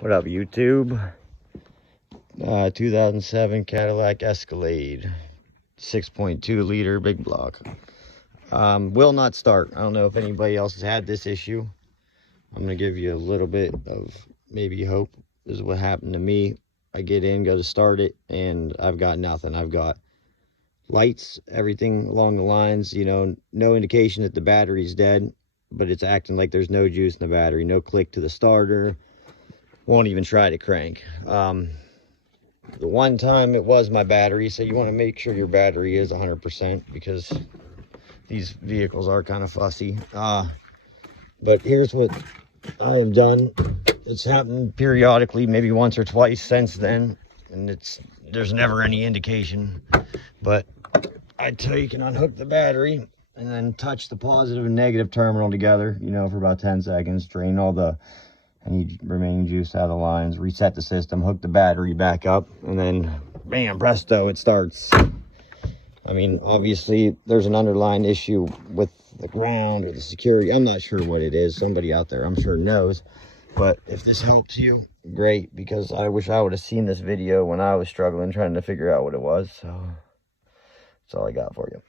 What up, YouTube? 2007 Cadillac Escalade, 6.2 liter big block. Will not start. I don't know if anybody else has had this issue. I'm gonna give you a little bit of maybe hope. This is what happened to me. I get in, go to start it, and I've got nothing. I've got lights, everything along the lines, you know, no indication that the battery's dead, but it's acting like there's no juice in the battery. No click to the starter. Won't even try to crank. The one time it was my battery, so you want to make sure your battery is 100% because these vehicles are kind of fussy. But here's what I have done. It's happened periodically, maybe once or twice since then, and there's never any indication. But I tell you, can unhook the battery and then touch the positive and negative terminal together, you know, for about 10 seconds, drain all the any remaining juice out of the lines, reset the system, hook the battery back up, and then bam, presto, it starts. I mean, obviously there's an underlying issue with the ground or the security. I'm not sure what it is. Somebody out there I'm sure knows. But if this helps you, great, because I wish I would have seen this video when I was struggling trying to figure out what it was. So that's all I got for you.